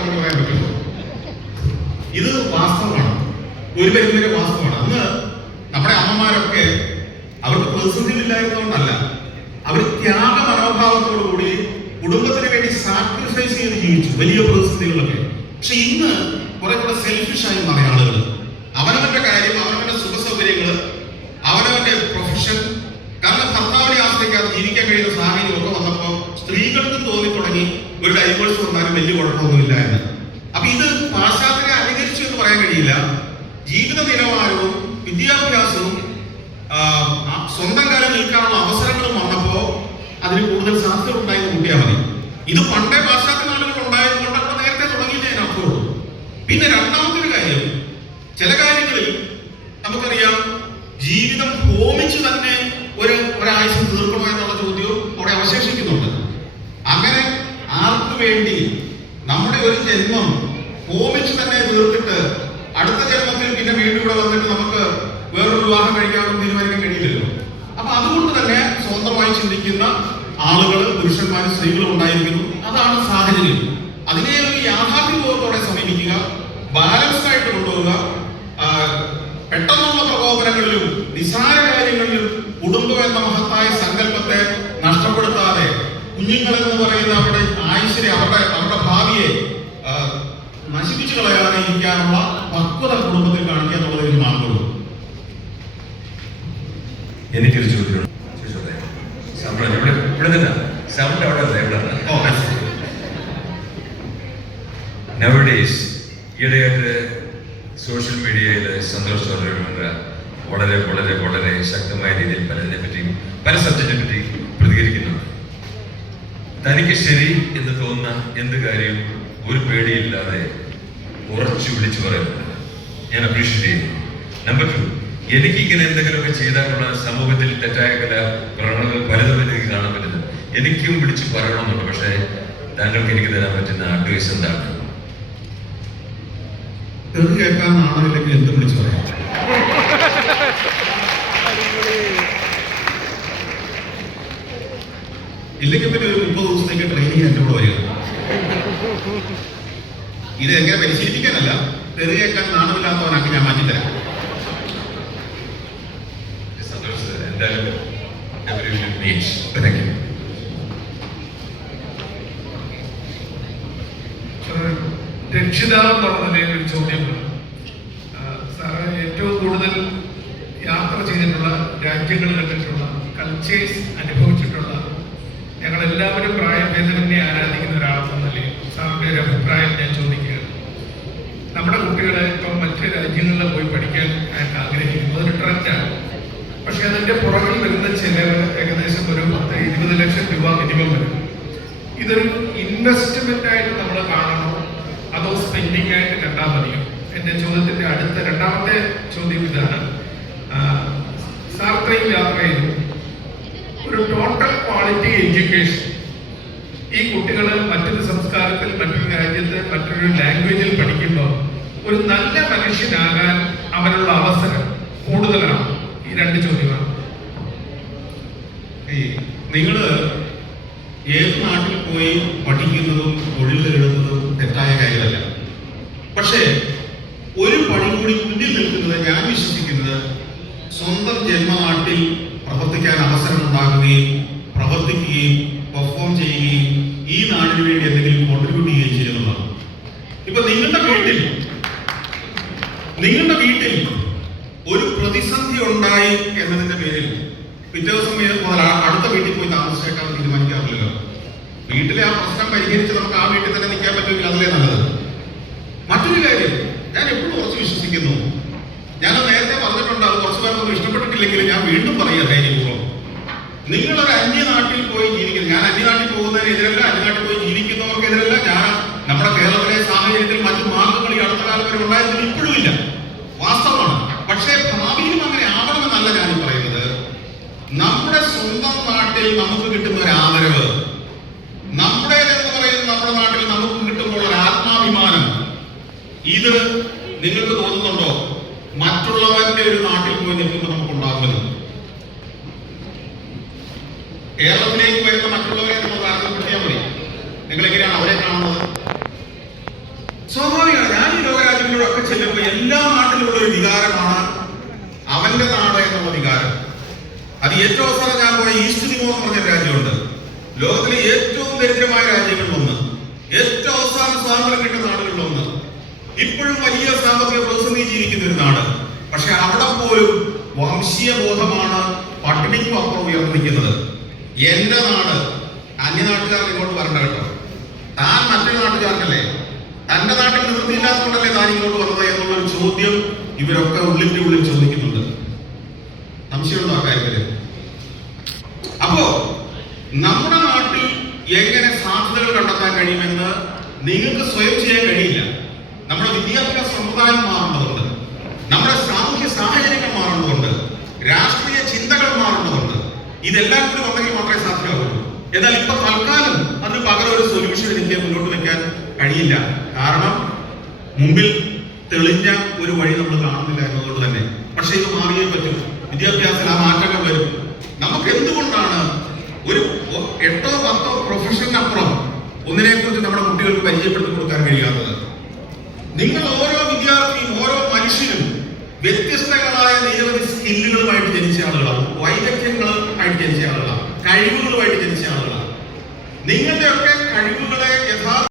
നമുക്ക് പറയാൻ പറ്റുള്ളൂ. ഇത് വാസ്തവമാണ്, ഒരു പരിധിവരെ വാസ്തവമാണ്. അന്ന് നമ്മുടെ അമ്മമാരൊക്കെ അവർക്ക് പ്രതിസന്ധിയില്ലായിരുന്നതുകൊണ്ടല്ല, അവർ ത്യാഗ മനോഭാവത്തോടുകൂടി കുടുംബത്തിന് വേണ്ടി സാക്രിഫൈസ് ചെയ്ത് ജീവിച്ചു വലിയ പ്രതിസന്ധികളൊക്കെ. പക്ഷെ ഇന്ന് കുറെ കൂടെ സെൽഫിഷായി മാറിയ ആളുകൾ അവനവന്റെ കാര്യം, അവനവന്റെ സുഖ സൗകര്യങ്ങൾ, അവനവന്റെ പ്രൊഫഷൻ, കാരണം ഭർത്താവിനെ ആശ്രയിക്കാതെ ജീവിക്കാൻ കഴിയുന്ന സാഹചര്യം ഒക്കെ വന്നപ്പോൾ സ്ത്രീകൾക്കും തോന്നിത്തുടങ്ങി ഒരു ഡൈവേഴ്സ് വന്നാലും വലിയ കുഴപ്പമൊന്നുമില്ല എന്ന്. അപ്പൊ ഇത് പാശ്ചാത്യരെ അനുകരിച്ചു എന്ന് പറയാൻ കഴിയില്ല. ജീവിത നിലവാരവും വിദ്യാഭ്യാസവും സ്വന്തം കാലം നിൽക്കാനുള്ള അവസരങ്ങളും വന്നപ്പോ അതിന് കൂടുതൽ സാധ്യത ഉണ്ടായെന്ന് കൂട്ടിയാൽ മതി. ഇത് പണ്ടേ പാശ്ചാത്യ നാടുകൾ ഉണ്ടായതുകൊണ്ട് അപ്പോൾ നേരത്തെ തുടങ്ങിയതേ അർത്ഥമുള്ളൂ. പിന്നെ രണ്ടാമത്തെ ഒരു കാര്യം, ചില കാര്യങ്ങളിൽ നമുക്കറിയാം ജീവിതം ഹോമിച്ച് തന്നെ ഒരാഴ്ച തീർക്കണോ എന്നുള്ള ചോദ്യവും അവിടെ അവശേഷിക്കുന്നുണ്ട്. അങ്ങനെ ആർക്കു വേണ്ടി നമ്മുടെ ഒരു ജന്മം ഹോമിച്ച് തന്നെ തീർത്തിട്ട് അടുത്ത ജന്മത്തിൽ പിന്നെ വീണ്ടും ഇവിടെ വന്നിട്ട് നമുക്ക് വേറൊരു വിവാഹം കഴിക്കാമെന്ന് തീരുമാനിക്കാൻ കഴിയില്ലല്ലോ. അപ്പൊ അതുകൊണ്ട് തന്നെ സ്വന്തമായി ചിന്തിക്കുന്ന ആളുകൾ, പുരുഷന്മാരും സ്ത്രീകളും ഉണ്ടായിരിക്കുന്നു. അതാണ് സാഹചര്യം. അതിനെ ഒരു യാഥാർത്ഥ്യബോധത്തോടെ സമീപിക്കുക, ബാലൻസ്ഡ് ആയിട്ട് കൊണ്ടുപോവുക. പെട്ടെന്നുള്ള പ്രകോപനങ്ങളിലും നിസാര കാര്യങ്ങളിലും കുടുംബം എന്ന മഹത്തായ സങ്കല്പത്തെ നഷ്ടപ്പെടുത്താതെ കുഞ്ഞുങ്ങളെന്ന് പറയുന്ന അവരുടെ ആയുസ്സിനെ, അവരുടെ ഭാവിയെ നശിപ്പിച്ചു കളയാതെ ഇരിക്കാനുള്ള പക്വത കുടുംബത്തിൽ കാണിക്കുക എന്നുള്ളതിന് മാർഗമുള്ളൂ. എനിക്കൊരു ചോദ്യം, nowadays ഈയിടെയായിട്ട് സോഷ്യൽ മീഡിയയിൽ സന്തോഷ് ചൗധരി വളരെ വളരെ വളരെ ശക്തമായ രീതിയിൽ പലതിനെ പറ്റിയും പല സബ്ജക്റ്റിനെ പറ്റി പ്രതികരിക്കുന്നുണ്ട്. തനിക്ക് ശരി എന്ന് തോന്നുന്ന എന്ത് കാര്യം ഒരു പേടിയില്ലാതെ ഉറച്ചു വിളിച്ചു പറയുന്നുണ്ട്. ഞാൻ അപ്രീഷിയേറ്റ് ചെയ്യുന്നു. നമ്പർ 2, എനിക്ക് ഇങ്ങനെ എന്തെങ്കിലുമൊക്കെ ചെയ്താലുള്ള സമൂഹത്തിൽ തെറ്റായ പ്രവണതകൾ പലതും എനിക്ക് കാണാൻ പറ്റുന്നത്. എനിക്കും വിളിച്ചു പറയണമെന്നുണ്ട്. പക്ഷേ താങ്കൾക്ക് എനിക്ക് തരാൻ പറ്റുന്ന അഡ്വൈസ് എന്താണ്? തെറി കേൾക്കാൻ നാണമില്ലെങ്കിൽ എന്ത് വിളിച്ചു പറയാം. ഇല്ലെങ്കിൽ പിന്നെ ഒരു 30 ദിവസത്തേക്ക് ട്രെയിനിങ് എൻ്റെ കൂടെ വരിക. ഇത് എങ്ങനെ പരിശീലിപ്പിക്കാനല്ല, തെറി കേൾക്കാൻ നാണമില്ലാത്തവനാക്കി ഞാൻ മാറ്റിത്തരാം. രക്ഷിതാവ് എന്നുള്ള നിലയിൽ ഒരു ചോദ്യമുണ്ട്. സാറ് ഏറ്റവും കൂടുതൽ യാത്ര ചെയ്തിട്ടുള്ള, രാജ്യങ്ങൾ കണ്ടിട്ടുള്ള, കൾച്ചേഴ്സ് അനുഭവിച്ചിട്ടുള്ള, ഞങ്ങളെല്ലാവരും പ്രായഭേദമന്യെ ആരാധിക്കുന്ന ഒരാളെന്ന നിലയിൽ സാറിൻ്റെ ഒരു അഭിപ്രായം ഞാൻ ചോദിക്കുകയാണ്. നമ്മുടെ കുട്ടികളെ ഇപ്പം മറ്റ് രാജ്യങ്ങളിൽ പോയി പഠിക്കാൻ ആഗ്രഹിക്കുന്നു, അതൊരു ട്രെൻഡാണ്. പക്ഷെ അതിൻ്റെ പുറകിൽ വരുന്ന ചിലവ് ഏകദേശം ഒരു 10-20 ലക്ഷം രൂപ മിനിമം വരും. ഇതൊരു ഇൻവെസ്റ്റ്മെന്റ് ആയിട്ട് നമ്മൾ കാണണോ അതോ സ്പെൻഡിങ് ആയിട്ട് കണ്ടാൽ മതിയോ? എൻ്റെ ചോദ്യത്തിന്റെ രണ്ടാമത്തെ ചോദ്യം ഇതാണ്. സാർ ഇത്രയും യാത്ര ചെയ്തു, ഒരു ടോട്ടൽ ക്വാളിറ്റി എഡ്യൂക്കേഷൻ ഈ കുട്ടികൾ മറ്റൊരു സംസ്കാരത്തിൽ, മറ്റൊരു രാജ്യത്ത്, മറ്റൊരു ലാംഗ്വേജിൽ പഠിക്കുമ്പോൾ ഒരു നല്ല മനുഷ്യനാകാൻ അവനുള്ള അവസരം കൂടുതലാണ്. ഈ 2 ചോദ്യമാണ്. നിങ്ങള് ഏത് നാട്ടിൽ പോയി പഠിക്കുന്നതും തൊഴിൽ നേടുന്നതും തെറ്റായ കാര്യമല്ല. പക്ഷേ ഒരു പണി കൂടി മുന്നിൽ നിൽക്കുന്നത്, ഞാൻ വിശ്വസിക്കുന്നത്, സ്വന്തം ജന്മനാട്ടിൽ പ്രവർത്തിക്കാൻ അവസരം ഉണ്ടാകുകയും പ്രവർത്തിക്കുകയും പെർഫോം ചെയ്യുകയും ഈ നാടിന് വേണ്ടി എന്തെങ്കിലും കോൺട്രിബ്യൂട്ട് ചെയ്യുകയും ചെയ്യുന്നതാണ്. ഇപ്പൊ നിങ്ങളുടെ വീട്ടിൽ ഒരു പ്രതിസന്ധി ഉണ്ടായി എന്നതിന്റെ പേരിൽ പിറ്റേ ദിവസം മുതൽ അടുത്ത വീട്ടിൽ പോയി താമസിച്ചേക്കാൻ തീരുമാനിക്കാറില്ലല്ലോ. വീട്ടിലെ ആ പ്രശ്നം പരിഹരിച്ച് നമുക്ക് ആ വീട്ടിൽ തന്നെ നിൽക്കാൻ പറ്റുമെങ്കിൽ അതല്ലേ നല്ലത്. മറ്റൊരു കാര്യം ഞാൻ എപ്പോഴും കുറച്ച് വിശ്വസിക്കുന്നു, ഞാൻ നേരത്തെ പറഞ്ഞിട്ടുണ്ട്, അത് കുറച്ച് പേർക്കൊന്നും ഇഷ്ടപ്പെട്ടിട്ടില്ലെങ്കിൽ ഞാൻ വീണ്ടും പറയുക ധൈര്യപൂർവ്വം, നിങ്ങളൊരു അന്യനാട്ടിൽ പോയി ജീവിക്കുന്നത്, ഞാൻ അന്യനാട്ടിൽ പോകുന്നതിനെതിരല്ല, അന്യനാട്ടിൽ പോയി ജീവിക്കുന്നവർക്കെതിരല്ല. ഞാൻ നമ്മുടെ കേരളത്തിലെ സാഹചര്യത്തിൽ മറ്റു മാർഗങ്ങൾ ഈ അടുത്ത കാലം വരെ ഉണ്ടായതിൽ ഇപ്പോഴും ഇല്ല, വാസ്തവമാണ്. പക്ഷേ ഭാവിയിലും അങ്ങനെ ആവണമെന്നല്ല ഞാൻ പറയുന്നത്. നമ്മുടെ സ്വന്തം നാട്ടിൽ നമുക്ക് കിട്ടുന്ന ഒരു ആദരവ്, നമ്മുടേതെന്ന് പറയുന്ന നമ്മുടെ നാട്ടിൽ നമുക്ക് കിട്ടുമ്പോൾ ഒരു ആത്മാഭിമാനം, ഇത് നിങ്ങൾക്ക് തോന്നുന്നുണ്ടോ മറ്റുള്ളവന്റെ ഒരു നാട്ടിൽ പോയി നിൽക്കുമ്പോൾ നമുക്ക് ഉണ്ടാകുന്നത്? കേരളത്തിലേക്ക് വരുന്ന മറ്റുള്ളവരെ നമ്മൾ താരതമ്യപ്പെടുത്തിയാൽ മതി. നിങ്ങൾ എങ്ങനെയാണ് അവരെ കാണുന്നത്? എല്ലാ നാട്ടിലുള്ള ഒരു വികാരമാണ് അവന്റെ നാട് എന്നുള്ള വികാരം. അത് ഏറ്റവും അവസാനം ഞാൻ പോയ ഈസ്റ്റ് തിമോർ എന്ന് പറഞ്ഞ രാജ്യമുണ്ട്, ലോകത്തിലെ ഏറ്റവും ദരിദ്രമായ രാജ്യങ്ങളിലൊന്ന്, ഏറ്റവും അവസാനം സ്വാതന്ത്ര്യം കിട്ടുന്ന നാടുകളിലൊന്ന്, ഇപ്പോഴും വലിയ സാമ്പത്തിക പ്രതിസന്ധി ജീവിക്കുന്ന ഒരു നാട്. പക്ഷെ അവിടെ പോലും വംശീയ ബോധമാണ് പട്ടിണിക്കും അപ്പുറം ഉയർന്നു നിൽക്കുന്നത്. എന്റെ നാട്, അന്യനാട്ടുകാരൻ ഇങ്ങോട്ട് വരണ്ട കേട്ടോ, താൻ മറ്റൊരു നാട്ടുകാരനല്ലേ, തന്റെ നാട്ടിൽ നിവൃത്തിയില്ലാത്തതുകൊണ്ടല്ലേ താൻ ഇങ്ങോട്ട് വന്നത് എന്നുള്ളൊരു ചോദ്യം ഇവരൊക്കെ ഉള്ളിന്റെ ഉള്ളിൽ ചോദിക്കുന്നുണ്ട്. സംശയമുണ്ടോ ആ കാര്യത്തില്? അപ്പോ നമ്മുടെ നാട്ടിൽ എങ്ങനെ സാധ്യതകൾ കണ്ടെത്താൻ കഴിയുമെന്ന് നിങ്ങൾക്ക് സ്വയം ചെയ്യാൻ കഴിയില്ല. നമ്മുടെ വിദ്യാഭ്യാസ സമ്പ്രദായം മാറേണ്ടതുണ്ട്, നമ്മുടെ സാമൂഹ്യ സാഹചര്യങ്ങൾ മാറേണ്ടതുണ്ട്, രാഷ്ട്രീയ ചിന്തകൾ മാറേണ്ടതുണ്ട്. ഇതെല്ലാം കൂടി വന്നെങ്കിൽ മാത്രമേ സാധ്യമാകുള്ളൂ. എന്നാൽ ഇപ്പൊ തൽക്കാലം അതിന് പകരം ഒരു സൊല്യൂഷൻ എനിക്ക് മുന്നോട്ട് വെക്കാൻ കഴിയില്ല. കാരണം മുമ്പിൽ തെളിഞ്ഞ ഒരു വഴി നമ്മൾ കാണുന്നില്ല എന്നതുകൊണ്ട് തന്നെ. പക്ഷെ ഇത് മാറിയേ പറ്റും. വിദ്യാഭ്യാസത്തിൽ ആ മാറ്റങ്ങൾ വരും. നമുക്ക് എന്തുകൊണ്ടാണ് ഒരു 8-10 പ്രൊഫഷനപ്പുറം ഒന്നിനെ കുറിച്ച് നമ്മുടെ കുട്ടികൾക്ക് പരിചയപ്പെടുത്തി കൊടുക്കാൻ കഴിയാത്തത്? നിങ്ങൾ ഓരോ വിദ്യാർത്ഥിയും ഓരോ മനുഷ്യനും വ്യത്യസ്തങ്ങളായ നിരവധി സ്കില്ലുകളുമായിട്ട് ജനിച്ച ആളുകളാണ്, വൈദഗ്ധ്യങ്ങളുമായിട്ട് ജനിച്ച ആളുകളാണ്, കഴിവുകളുമായിട്ട് ജനിച്ച ആളുകളാണ്. നിങ്ങളുടെയൊക്കെ കഴിവുകളെ യഥാർത്ഥ